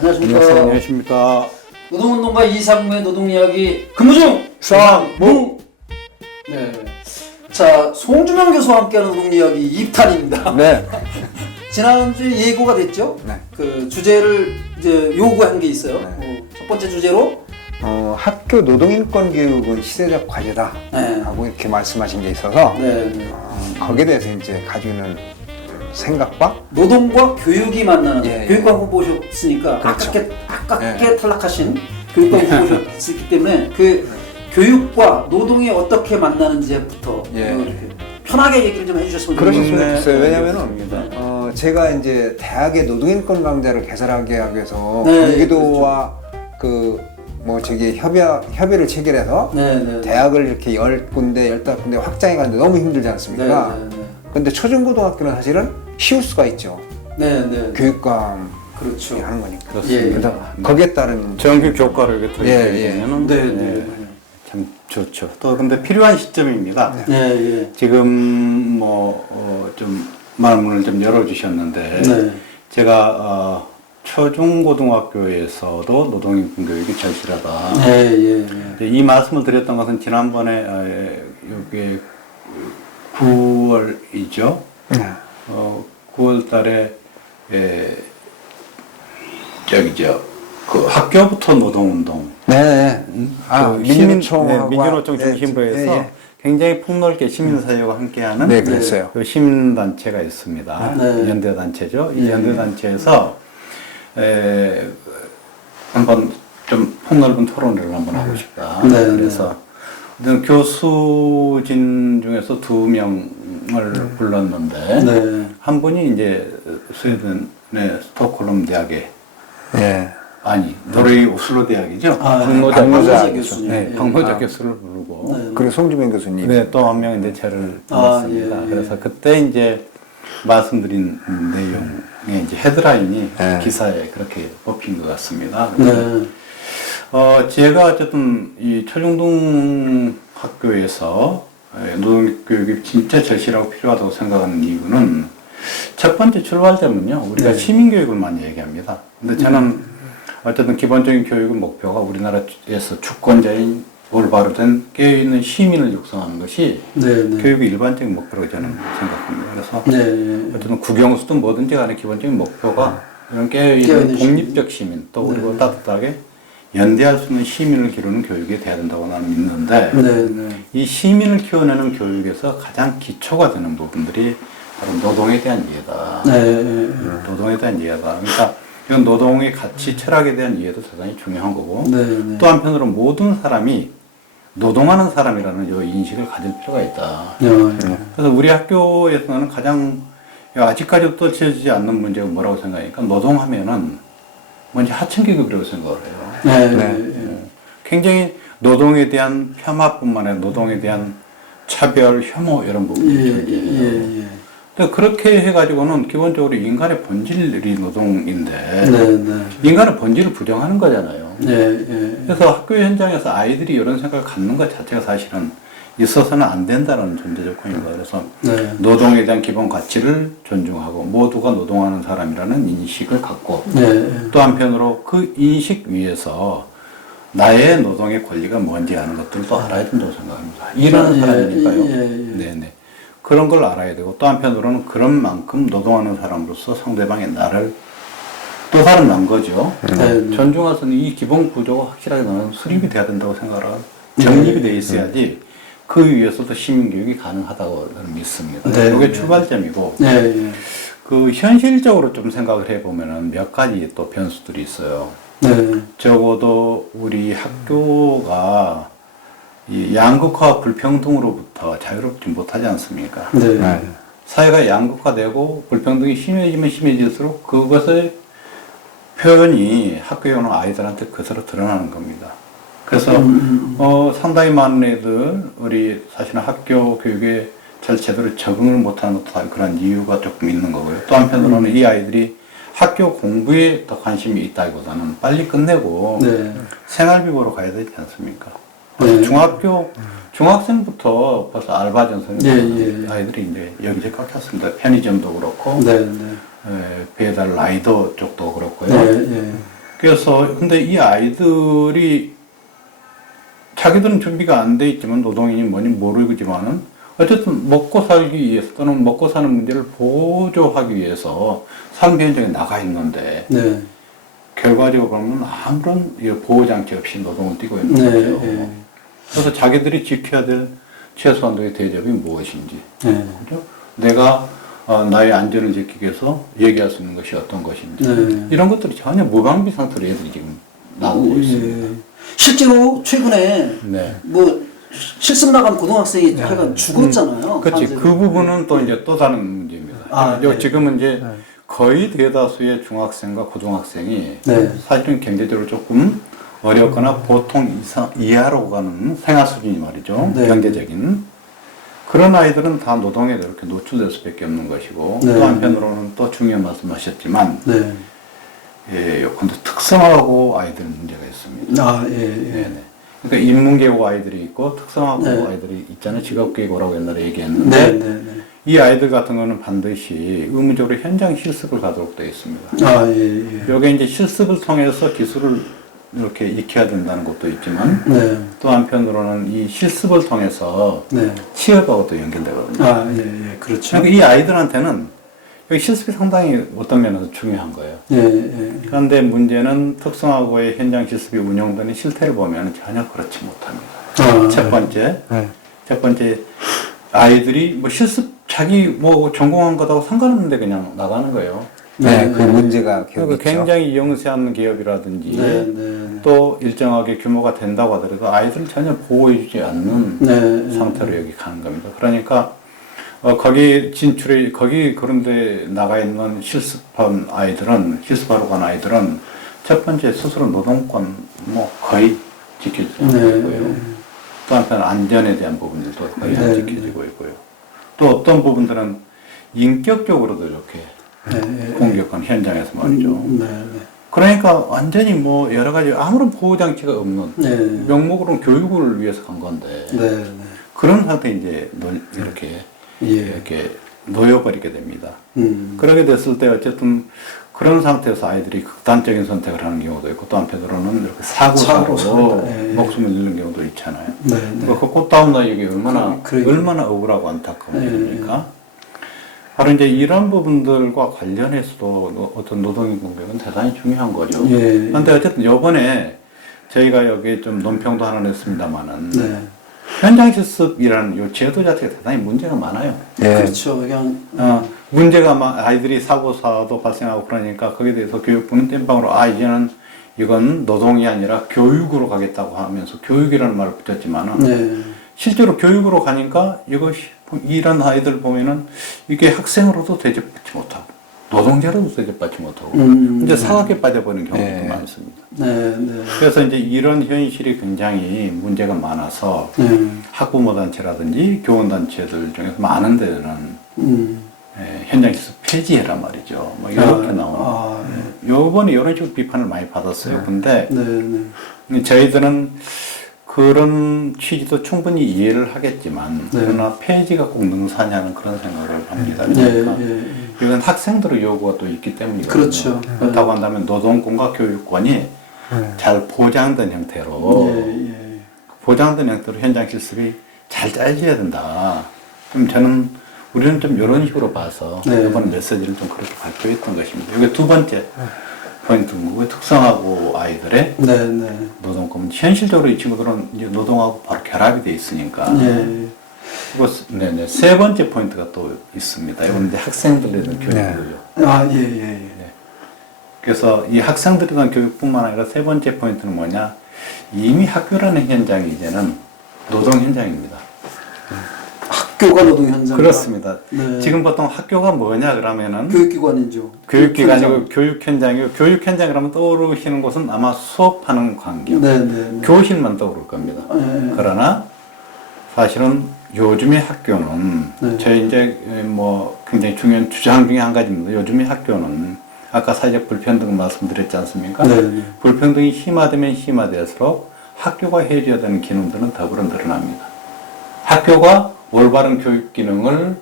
안녕하십니까. 안녕하십니까. 노동운동가 이상무의 노동이야기 근무중 사무. 네. 자, 송준영 교수와 함께하는 노동이야기 2탄입니다. 네. 지난주에 예고가 됐죠? 네. 그 주제를 이제 요구한 게 있어요. 네. 첫 번째 주제로 학교 노동인권 교육은 시대적 과제다 네. 하고 이렇게 말씀하신 게 있어서 네. 거기에 대해서 이제 가지고 있는 생각과 노동과 교육이 만나는 예, 예. 교육과 후보셨으니까 그렇죠. 아깝게 탈락하신 교육과 후보셨기 때문에 그 교육과 노동이 어떻게 만나는지부터 예. 이렇게 편하게 얘기를 좀 해주셨으면 그러셨으면 좋겠습니다. 좋겠어요. 네. 왜냐면은 제가 이제 대학의 노동인권 강좌를 개설하게 하기 위해서 네, 경기도와 협의를 체결해서 네. 대학을 이렇게 10군데, 15군데 확장해 가는데 너무 힘들지 않습니까? 네. 근데 초중고등학교는 사실은 쉬울 수가 있죠. 네. 교육감 그렇죠. 하는 거니까. 그렇습니다. 그래서 거기에 따른 정규 교과를 이렇게 예. 네. 참 좋죠. 또 근데 필요한 시점입니다. 네. 지금 좀 말문을 좀 열어주셨는데 네. 제가 초중고등학교에서도 노동인권 교육이 절실하다. 네. 이 말씀을 드렸던 것은 지난번에 여기 9월이죠. 9월 달에 그 학교부터 노동운동. 네. 민주노총하고 민주노총하고 민주노총 중심으로 해서 굉장히 폭넓게 시민사회와 함께하는 네, 그랬어요. 그 시민단체가 있습니다. 네. 연대단체죠. 이 연대단체에서 한번 좀 폭넓은 토론회를 한번 하고 싶다. 네, 그래서 교수진 중에서 2명을 불렀는데 네. 한 분이 이제 스웨덴의 스톡홀름 대학에 노르웨이 오슬로 대학이죠. 박노자 교수님. 네, 박노자 교수를 부르고 네. 그리고 송주명 교수님. 네, 또 한 명 이제 저를 불렀습니다. 예. 그래서 그때 이제 말씀드린 내용의 이제 헤드라인이 기사에 그렇게 뽑힌 것 같습니다. 네. 제가 어쨌든 이 초중등 학교에서 노동교육이 진짜 절실하고 필요하다고 생각하는 이유는 첫 번째 출발점은요, 우리가 시민교육을 많이 얘기합니다. 근데 저는 어쨌든 기본적인 교육의 목표가 우리나라에서 주권자인 올바로 된 깨어있는 시민을 육성하는 것이 교육의 일반적인 목표라고 저는 생각합니다. 그래서 어쨌든 국영수든 뭐든지 간에 기본적인 목표가 이런 깨어있는 독립적 시민, 또 그리고 따뜻하게 연대할 수 있는 시민을 기르는 교육이 돼야 된다고 나는 믿는데 이 시민을 키워내는 교육에서 가장 기초가 되는 부분들이 바로 노동에 대한 이해다. 노동에 대한 이해다. 그러니까 이건 노동의 가치, 철학에 대한 이해도 대단히 중요한 거고 또 한편으로 모든 사람이 노동하는 사람이라는 이 인식을 가질 필요가 있다. 그래서 우리 학교에서는 가장 아직까지도 떨쳐지지 않는 문제가 뭐라고 생각하니까 노동하면은 먼저 하층계급이라고 생각을 해요. 굉장히 노동에 대한 폄하뿐만 아니라 노동에 대한 차별, 혐오 이런 부분이 존재해요. 근데 그렇게 해가지고는 기본적으로 인간의 본질이 노동인데 인간의 본질을 부정하는 거잖아요. 그래서 학교 현장에서 아이들이 이런 생각을 갖는 것 자체가 사실은 있어서는 안 된다는 존재 조건입니다. 그래서 노동에 대한 기본 가치를 존중하고 모두가 노동하는 사람이라는 인식을 갖고 또 한편으로 그 인식 위에서 나의 노동의 권리가 뭔지 아는 것들도 알아야 된다고 생각합니다. 일하는 사람이니까요. 그런 걸 알아야 되고 또 한편으로는 그런 만큼 노동하는 사람으로서 상대방의 나를 또 다른 난 거죠. 존중할 수 있는 이 기본 구조가 확실하게 나는 수립이 돼야 된다고 생각을 하고 정립이 돼 있어야지 그 위에서도 시민교육이 가능하다고 저는 믿습니다. 이게 출발점이고 그 현실적으로 좀 생각을 해보면은 몇 가지 또 변수들이 있어요. 적어도 우리 학교가 이 양극화 불평등으로부터 자유롭지 못하지 않습니까? 사회가 양극화되고 불평등이 심해지면 심해질수록 그것의 표현이 학교에 오는 아이들한테 그대로 드러나는 겁니다. 그래서 상당히 많은 애들 우리 사실은 학교 교육에 잘 제대로 적응을 못하는 것도 다 그런 이유가 조금 있는 거고요. 또 한편으로는 이 아이들이 학교 공부에 더 관심이 있다기보다는 빨리 끝내고 생활비보러 가야 되지 않습니까? 중학생부터 벌써 알바 전선에 아이들이 이제 여기저기 깎였습니다. 편의점도 그렇고 배달 라이더 쪽도 그렇고요. 그래서 근데 이 아이들이 자기들은 준비가 안 돼 있지만 노동인이 뭐니 모르지만은 어쨌든 먹고 살기 위해서 또는 먹고 사는 문제를 보조하기 위해서 삶 현장에 나가 있는데 네. 결과적으로 보면 아무런 보호 장치 없이 노동을 뛰고 있는 네, 거죠. 네. 그래서 자기들이 지켜야 될 최소한도의 대접이 무엇인지, 네. 그죠? 내가 나의 안전을 지키기 위해서 얘기할 수 있는 것이 어떤 것인지 네. 이런 것들이 전혀 무방비 상태로 애들이 지금 나오고 있습니다. 실제로 최근에 네. 뭐 실습 나간 고등학생이 하여간 죽었잖아요. 그렇지. 강제로. 그 부분은 또 이제 또 다른 문제입니다. 아, 네. 지금은 이제 거의 대다수의 중학생과 고등학생이 네. 사실은 경제적으로 조금 어렵거나 보통 이하로 가는 생활 수준이 말이죠. 네. 경제적인. 그런 아이들은 다 노동에 이렇게 노출될 수밖에 없는 것이고 네. 또 한편으로는 또 중요한 말씀하셨지만 네. 예, 요건도 특성하고 아이들 문제가 있습니다. 아, 예, 예. 네네. 그러니까 인문계고 아이들이 있고 특성화고 네. 아이들이 있잖아요. 직업계고라고 옛날에 네, 얘기했는데 네, 네. 이 아이들 같은 거는 반드시 의무적으로 현장 실습을 가도록 되어 있습니다. 아, 예, 예. 여기 이제 실습을 통해서 기술을 이렇게 익혀야 된다는 것도 있지만 네. 또 한편으로는 이 실습을 통해서 네. 취업하고도 연결되거든요. 아, 예, 예. 그렇죠. 그러니까 이 아이들한테는 여기 실습이 상당히 어떤 면에서 중요한 거예요. 예, 예. 그런데 문제는 특성화고의 현장 실습이 운영되는 실태를 보면 전혀 그렇지 못합니다. 아, 첫 번째, 네. 첫 번째 아이들이 뭐 실습 자기 뭐 전공한 거하고 상관없는데 그냥 나가는 거예요. 네, 그 문제가 그리고 기억이 있죠. 굉장히 영세한 기업이라든지 네, 네. 또 일정하게 규모가 된다고 하더라도 아이들을 전혀 보호해주지 않는 네. 상태로 여기 가는 겁니다. 그러니까 거기 진출이 거기 그런데 나가 있는 실습한 아이들은 실습하러 간 아이들은 첫 번째 스스로 노동권 뭐 거의 지켜지고 네. 있고요. 또 한편 안전에 대한 부분들도 거의 안 네. 지켜지고 있고요. 또 어떤 부분들은 인격적으로도 이렇게 네. 공격한 현장에서 말이죠. 네, 네. 그러니까 완전히 뭐 여러 가지 아무런 보호 장치가 없는 네. 명목으로는 교육을 위해서 간 건데 네, 네. 그런 상태에 이제 이렇게 예. 이렇게 놓여버리게 됩니다. 음. 그렇게 됐을 때 어쨌든 그런 상태에서 아이들이 극단적인 선택을 하는 경우도 있고 또 한편으로는 이렇게 사고로 네. 목숨을 잃는 경우도 있잖아요. 네, 네. 그러니까 그 꽃다운 나이에 얼마나 그러니까. 얼마나 억울하고 안타까운 네. 일입니까? 바로 이제 이런 부분들과 관련해서도 어떤 노동인 공격은 대단히 중요한 거죠. 예. 그런데 어쨌든 요번에 저희가 여기 좀 논평도 하나 냈습니다만은 네. 현장 실습이라는 요 제도 자체가 대단히 문제가 많아요. 네. 그렇죠. 그냥 문제가 막 아이들이 사고사도 발생하고 그러니까 거기에 대해서 교육부는 땜빵으로 이제는 이건 노동이 아니라 교육으로 가겠다고 하면서 교육이라는 말을 붙였지만은 네. 실제로 교육으로 가니까 이것이 이런 아이들 보면은 이게 학생으로도 대접받지 못하고 노동자로도 대접받지 못하고 이제 사각에 빠져버리는 경우도 네. 많습니다. 네, 네. 그래서 이제 이런 현실이 굉장히 문제가 많아서 네. 학부모 단체라든지 교원 단체들 중에서 많은 데는 현장 실습 폐지해란 말이죠. 뭐 이렇게 나오는. 요번에 이런 식으로 비판을 많이 받았어요. 근데 네, 네. 저희들은 그런 취지도 충분히 이해를 하겠지만 네. 그러나 폐지가 꼭 능사냐는 그런 생각을 합니다. 네, 그러니까 네. 이건 학생들의 요구가 또 있기 때문이거든요. 그렇죠. 그렇다고 한다면 노동권과 교육권이 잘 보장된 형태로 예, 예. 보장된 형태로 현장 실습이 잘 짜여져야 된다. 좀 저는 우리는 좀 이런 식으로 봐서 네. 이번 메시지를 좀 그렇게 발표했던 것입니다. 이게 두 번째 포인트는 뭐고요? 특성화고 아이들의 네, 네. 노동권. 현실적으로 이 친구들은 이제 노동하고 바로 결합이 돼 있으니까. 예. 그리고 네네 세 번째 포인트가 또 있습니다. 이건 이제 학생들에 대한 교육이고요. 아, 예, 예, 예. 네. 그래서 이 학생들에 대한 교육뿐만 아니라 세 번째 포인트는 뭐냐? 이미 학교라는 현장이 이제는 노동 현장입니다. 학교가 노동 현장. 그렇습니다. 네. 지금 보통 학교가 뭐냐 그러면은 교육기관이죠. 교육기관이고 교육 현장이고 교육 현장 그러면 떠오르시는 곳은 아마 수업하는 환경, 네, 네, 네. 교실만 떠오를 겁니다. 네. 그러나 사실은 요즘의 학교는 네. 저희 이제 뭐 굉장히 중요한 주장 중에 한 가지입니다. 요즘의 학교는 아까 사회적 불평등 말씀드렸지 않습니까? 네, 네. 불평등이 심화되면 심화될수록 학교가 해줘야 되는 기능들은 더불어 늘어납니다. 학교가 올바른 교육 기능을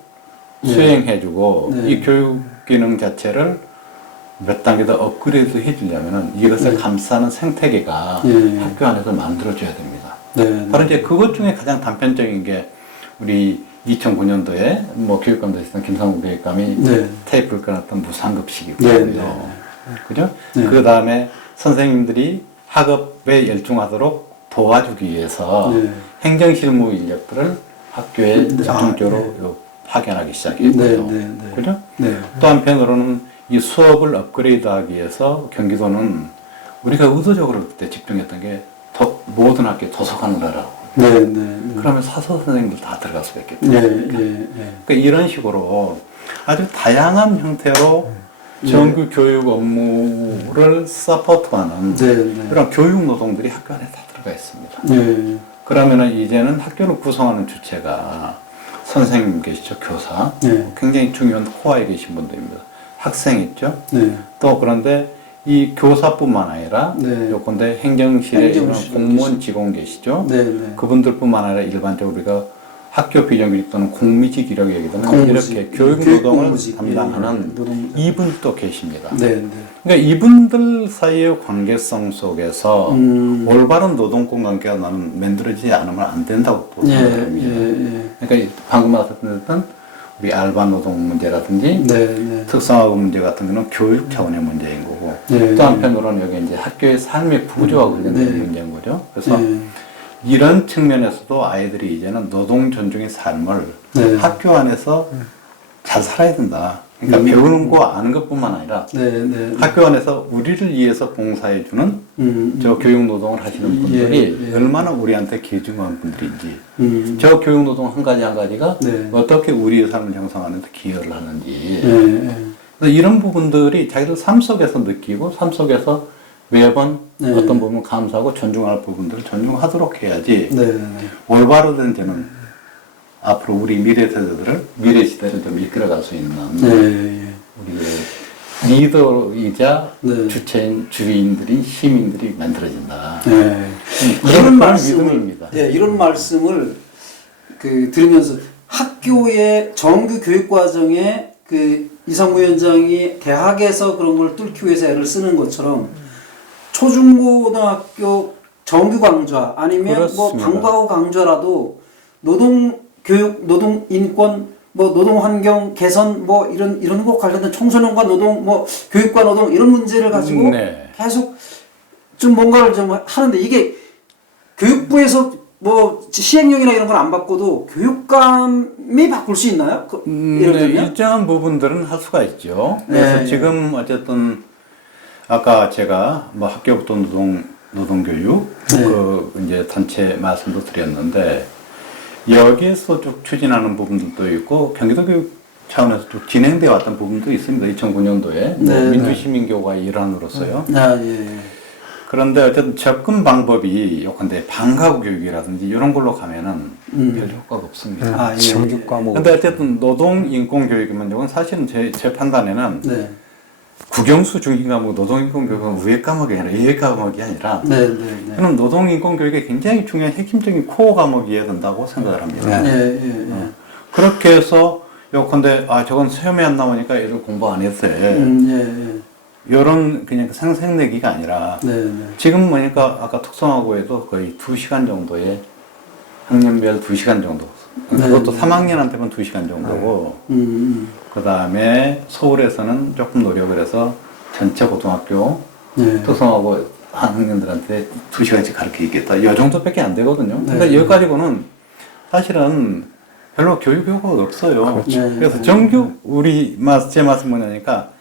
네. 수행해주고 네. 이 교육 기능 자체를 몇 단계 더 업그레이드 해주려면은 이것을 네. 감싸는 생태계가 예. 학교 안에서 만들어줘야 됩니다. 네. 바로 이제 그것 중에 가장 단편적인 게 우리 2009년도에 뭐 교육감도 있었던 김상국 교육감이 네. 테이프를 끊었던 무상급식이고요. 네, 네. 그죠? 네. 그 다음에 선생님들이 학업에 열중하도록 도와주기 위해서 네. 행정실무 인력들을 학교에 네. 집중적으로 네. 파견하기 시작했고요. 네, 네, 네. 그죠? 네. 또 한편으로는 이 수업을 업그레이드하기 위해서 경기도는 우리가 의도적으로 그때 집중했던 게 모든 학교에 도서관을 하라고. 네, 네. 그러면 사서 선생님들 다 들어갈 수 있겠죠. 네, 네, 네. 그러니까 이런 식으로 아주 다양한 형태로 정규 교육 업무를 서포트하는 네, 네. 그런 교육 노동들이 학교 안에 다 들어가 있습니다. 네. 그러면은 이제는 학교를 구성하는 주체가 선생님 계시죠, 교사. 네. 굉장히 중요한 호화에 계신 분들입니다. 학생 있죠. 네. 또 그런데 이 교사뿐만 아니라 네. 요건데 행정실에 있는 행정실에 공무원 직원 계시죠. 네, 네. 그분들뿐만 아니라 일반적으로 우리가 학교 비정규직 또는 공무직 이라고 얘기하면 공무직. 이렇게 교육 교육 노동을 공무직. 담당하는 예, 노동. 이분도 계십니다. 네, 네. 그러니까 이분들 사이의 관계성 속에서 올바른 노동권 관계가 나는 만들어지지 않으면 안 된다고 또 예, 생각합니다. 예, 예. 그러니까 방금 말씀드렸던 우리 알바 노동 문제라든지 네, 네. 특성화고 문제 같은 경우는 교육 차원의 문제인 거고 네. 또 한편으로는 여기 이제 학교의 삶의 구조와 관련된 네. 문제인 거죠. 그래서 네. 이런 측면에서도 아이들이 이제는 노동 존중의 삶을 네. 학교 안에서 잘 살아야 된다. 그러니까 배우는 거 아는 것뿐만 아니라 네, 네. 학교 안에서 우리를 위해서 봉사해주는 저 교육 노동을 하시는 분들이 예, 예. 얼마나 우리한테 귀중한 분들인지 저 교육 노동 한 가지 한 가지가 네. 어떻게 우리의 삶을 형성하는 데 기여를 하는지 네, 네. 그래서 이런 부분들이 자기들 삶 속에서 느끼고 삶 속에서 매번 네. 어떤 부분 감사하고 존중할 부분들을 존중하도록 해야지 네, 네. 올바로 된 저는 앞으로 우리 미래 세대들을 미래 시대를 좀 이끌어갈 수 있는 네, 예. 우리의 리더이자 네. 주체인 주인들이 시민들이 만들어진다. 네. 그런 믿음입니다. 네, 이런 말씀을 들으면서 학교의 정규 교육 과정에 이상무 위원장이 대학에서 그런 걸 뚫기 위해서 애를 쓰는 것처럼 초중고등학교 정규 강좌 아니면 뭐 그렇습니다. 방과후 강좌라도 노동 교육, 노동 인권, 뭐 노동 환경 개선 뭐 이런 거 관련된 청소년과 노동 뭐 교육과 노동 이런 문제를 가지고 네. 계속 좀 뭔가를 좀 하는데 이게 교육부에서 뭐 시행령이나 이런 걸 안 바꿔도 교육감이 바꿀 수 있나요? 예를 네, 들면 일정한 부분들은 할 수가 있죠. 네. 그래서 지금 어쨌든 아까 제가 뭐 학교부터 노동교육 네. 이제 단체 말씀도 드렸는데 여기에서 쭉 추진하는 부분들도 있고 경기도 교육 차원에서 쭉 진행되어 왔던 부분도 있습니다. 2009년도에 네, 민주시민교과의 일환으로서요. 아, 예. 그런데 어쨌든 접근 방법이 요컨대 방과후 교육이라든지 이런 걸로 가면은 별 효과가 없습니다. 아, 예. 정규 과목. 근데 어쨌든 노동 인권 교육이면 이건 사실은 제 판단에는 네. 국영수 중기 과목 노동 인권 교육은 위의 과목이 아니라 예외 과목이 아니라 네, 네, 네. 저는 노동 인권 교육에 굉장히 중요한 핵심적인 코어 과목이어야 된다고 생각을 합니다. 예, 예, 예. 그렇게 해서 요컨대 저건 시험에 안 나오니까 애들 공부 안 해도 돼. 예, 예. 이런 그냥 생색내기가 아니라 네, 네. 지금 보니까 아까 특성화고에도 거의 2시간 정도의 학년별 2시간 정도. 그것도 3학년한테만 2시간 정도고 그 다음에 서울에서는 조금 노력을 해서 전체 고등학교 네. 특성화고 학년들한테 2시간씩 가르치겠다. 이 정도밖에 안 되거든요. 네. 근데 여기 가지고는 사실은 별로 교육 효과가 없어요. 그렇죠. 그래서 정규 제 말씀 뭐냐니까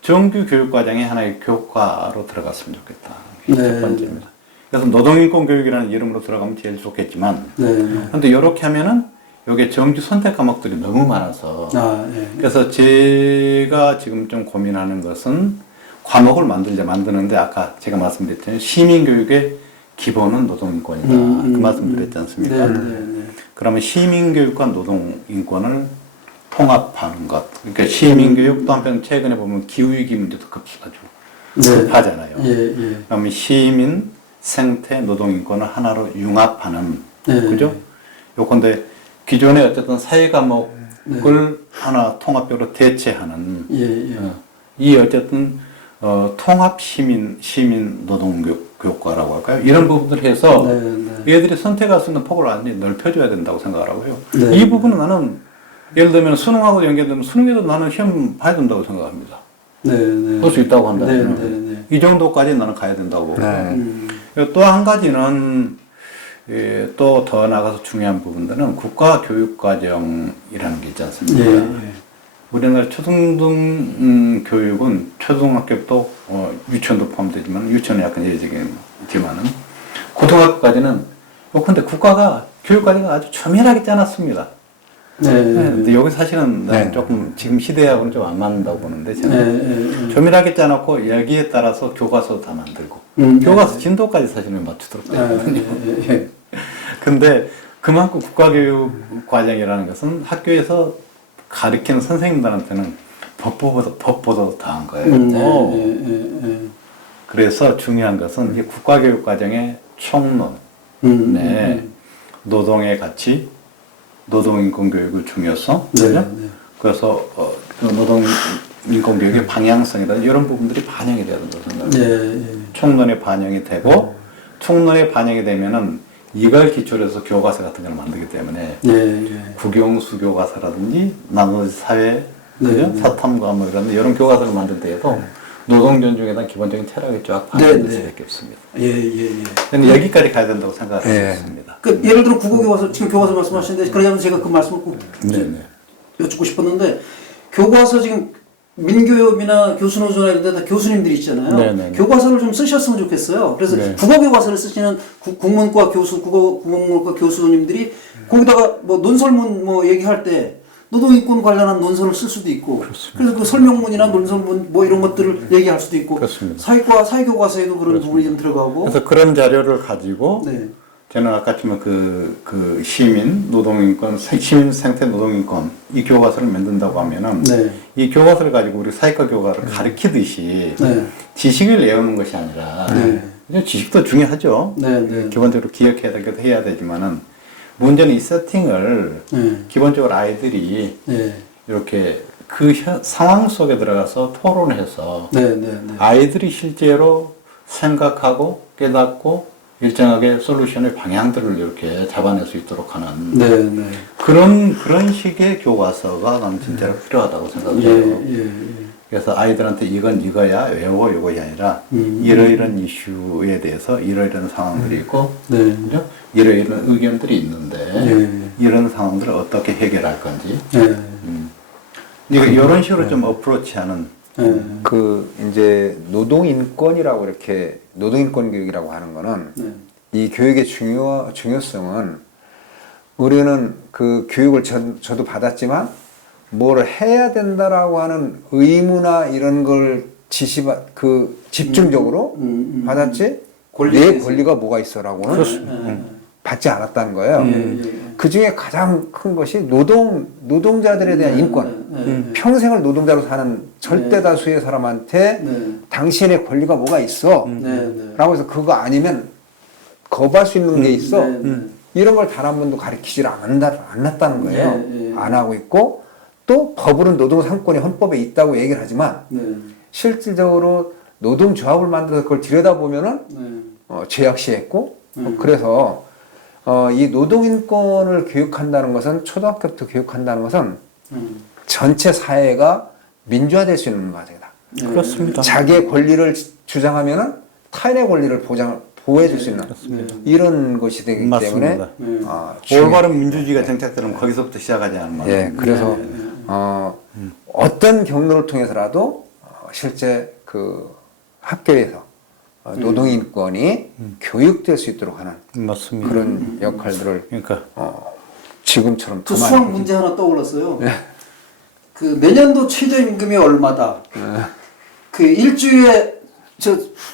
정규 교육 과정에 하나의 교과로 들어갔으면 좋겠다. 이게 네. 첫 번째입니다. 그래서 노동인권 교육이라는 이름으로 들어가면 제일 좋겠지만, 네. 그런데 이렇게 하면은 여기에 정규 선택 과목들이 너무 많아서, 아, 예. 그래서 제가 지금 좀 고민하는 것은 과목을 만드는데 아까 제가 말씀드렸잖아요. 시민교육의 기본은 노동인권이다. 그 말씀 드렸지 않습니까? 네, 네, 네. 그러면 시민교육과 노동인권을 통합하는 것. 그러니까 시민교육 또 한편 최근에 보면 기후위기 문제도 네. 급하잖아요. 예, 예. 그러면 시민, 생태, 노동인권을 하나로 융합하는 네. 그죠? 요건데 기존에 어쨌든 사회 과목을 네. 하나 통합적으로 대체하는 예, 예. 이 어쨌든 통합 시민 노동 교육과라고 할까요? 이런 부분들 해서 네, 네. 얘들이 선택할 수 있는 폭을 완전히 넓혀줘야 된다고 생각하고요. 네. 이 부분은 나는 예를 들면 수능하고 연계되면 수능에도 나는 시험 봐야 된다고 생각합니다. 네, 네. 볼 수 있다고 한다면 네, 네, 네. 이 정도까지 나는 가야 된다고 보고 네. 또 한 가지는 또 더 나가서 중요한 부분들은 국가교육과정이라는 게 있지 않습니까? 예, 예. 우리나라 초등등 교육은 초등학교도 유치원도 포함되지만 유치원은 약간 예외적이지만은 고등학교까지는 근데 국가가 교육과정을 아주 조밀하게 짜놨습니다. 네, 근데 여기 사실은 나는 네. 조금 지금 시대하고는 좀 안 맞는다고 보는데 저는 네. 조밀하게 짜놓고 여기에 따라서 교과서도 다 만들고 교과서 진도까지 사실은 맞추도록 되어 있거든요. 예. 근데 그만큼 국가교육 과정이라는 것은 학교에서 가르치는 선생님들한테는 법보다 더한 거예요. 그래서 중요한 것은 이 국가교육 과정의 총론, 노동의 가치, 노동인권교육의 중요성, 네, 그죠? 네. 그래서 그 노동인권교육의 방향성이다 이런 부분들이 반영이 돼야 된다고 생각합니다. 네, 네. 총론에 반영이 되고 총론에 반영이 되면은 이걸 기초로 해서 교과서 같은 걸 만들기 때문에 국영수 교과서라든지 나머지 사회, 그죠? 사탐과 뭐 이런 교과서를 만들 때에도 노동 존중에 대한 기본적인 철학이 쫙 반영될 수밖에 없습니다. 저는 여기까지 가야 된다고 생각하고 있습니다. 그 예를 들어 국어교과서 지금 교과서 말씀하시는데 그러자면 제가 그 말씀을 꼭 여쭙고 싶었는데 교과서 지금 민교협이나 교수노조나 이런 데다 교수님들이 있잖아요. 네네. 교과서를 좀 쓰셨으면 좋겠어요. 그래서 국어교과서를 쓰시는 국문과 교수, 국어국문과 교수님들이 거기다가 뭐 논설문 뭐 얘기할 때 노동인권 관련한 논설을 쓸 수도 있고, 그렇습니다. 그래서 그 설명문이나 논설문 뭐 이런 것들을 얘기할 수도 있고, 그렇습니다. 사회교과서에도 그런 부분이 좀 들어가고. 그래서 그런 자료를 가지고 네. 저는 아까 치면 그 시민 노동인권, 시민 생태 노동인권 이 교과서를 만든다고 하면은 이 교과서를 가지고 우리 사회과 교과를 가르치듯이 지식을 외우는 것이 아니라 지식도 중요하죠. 기본적으로 기억해야 되기도 해야 되지만은 문제는 이 세팅을 기본적으로 아이들이 이렇게 그 상황 속에 들어가서 토론해서 아이들이 실제로 생각하고 깨닫고 일정하게 솔루션의 방향들을 이렇게 잡아낼 수 있도록 하는 그런 식의 교과서가 나는 진짜로 필요하다고 생각해요. 그래서 아이들한테 이건 이거야 외우고 이거야 아니라 이러이런 이슈에 대해서 이러이런 상황들이 있고 그죠? 이러이런 의견들이 있는데 이런 상황들을 어떻게 해결할 건지 이런 식으로 좀 어프로치하는 그 이제 노동인권이라고 이렇게 노동인권 교육이라고 하는 거는 이 교육의 중요성은 우리는 그 교육을 저도 받았지만 뭘 해야 된다라고 하는 의무나 이런 걸 집중적으로 받았지 내 권리가 뭐가 있어라고는 받지 않았다는 거예요. 그 중에 가장 큰 것이 노동자들에 대한 인권. 평생을 노동자로 사는 절대 다수의 사람한테 당신의 권리가 뭐가 있어. 라고 해서 그거 아니면 거부할 수 있는 게 있어. 이런 걸 단 한 번도 가르치질 않았다는 거예요. 안 하고 있고 또 법으로는 노동상권이 헌법에 있다고 얘기를 하지만 실질적으로 노동조합을 만들어서 그걸 들여다보면은 죄악시했고 그래서 이 노동인권을 교육한다는 것은 초등학교부터 교육한다는 것은 전체 사회가 민주화될 수 있는 과정이다. 그렇습니다. 자기의 권리를 주장하면은 타인의 권리를 보호해줄 수 있는 이런 것이 되기 맞습니다. 때문에 올바른 민주주의가 정착되면 거기서부터 시작하지 않는 말이에요. 그래서 어떤 경로를 통해서라도 실제 그 학교에서 노동인권이 교육될 수 있도록 하는 맞습니다. 그런 역할들을 그러니까 지금처럼 그 수학 문제 하나 떠올랐어요. 그 내년도 최저임금이 얼마다. 그 일주일에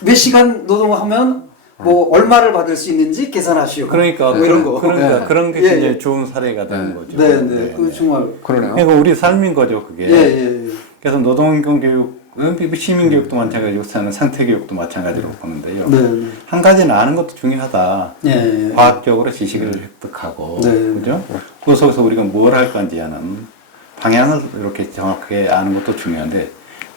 몇 시간 노동하면 뭐 얼마를 받을 수 있는지 계산하시오. 그러니까 뭐 이런 거. 그런 게 굉장히 좋은 사례가 되는 거죠. 그 정말 그러네요. 그러니까 우리 삶인 거죠, 그게. 그래서 노동인권 교육, 시민교육도 마찬가지고 상태교육도 마찬가지로 보는데요. 한 가지는 아는 것도 중요하다. 과학적으로 지식을 획득하고, 그죠? 그 속에서 우리가 뭘 할 건지 하는 방향을 이렇게 정확하게 아는 것도 중요한데,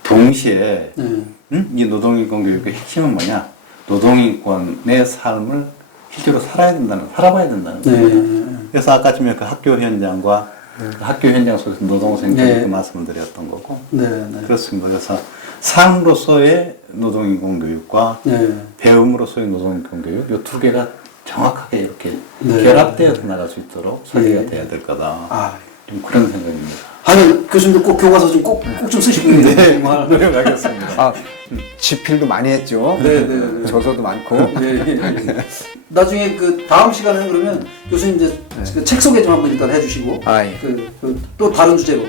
동시에 네. 이 노동인권 교육의 핵심은 뭐냐? 노동인권의 삶을 실제로 살아봐야 된다는 거예요. 네. 그래서 아까 전에 그 학교 현장과 그 학교 현장 속에서 노동생태를 네. 그 말씀을 드렸던 거고. 네. 네. 그렇습니다. 그래서 삶으로서의 노동인권 교육과 네. 배움으로서의 노동인권 교육, 이 두 개가 정확하게 이렇게 네. 결합되어서 나갈 수 있도록 설계가 네. 돼야 될 거다. 아, 좀 그런 생각입니다. 아니 교수님도 꼭 교과서 좀 꼭 좀 쓰시고요. 네, 노력하겠습니다. 아, 지필도 많이 했죠. 네, 네, 네. 저서도 많고. 나중에 그 다음 시간에는 그러면 교수님 이제 그 책 소개 좀 한번 일단 해주시고 아, 예. 또 다른 주제로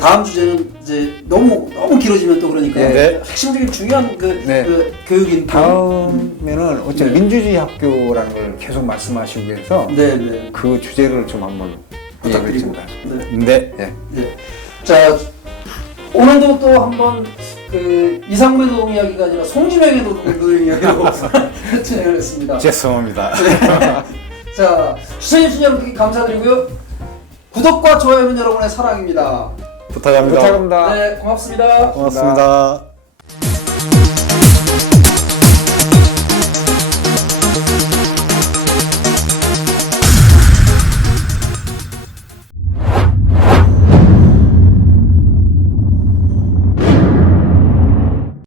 다음 주제는 이제 너무 길어지면 또 그러니까 네. 핵심적인 중요한 네. 그 교육인 다음에는 어째 네. 민주주의 학교라는 걸 계속 말씀하시고 해서 네네 그 주제를 좀 한번 부탁드리고 부탁드립니다. 네. 네. 네. 네. 자 오늘도 또 한번 그 이상무 노동 이야기가 아니라 송지명의 노동 이야기로 진행을 했습니다. 죄송합니다. 자 시청해주신 여러분께 감사드리고요. 구독과 좋아요는 여러분의 사랑입니다. 부탁합니다. 부탁합니다. 네 고맙습니다. 고맙습니다.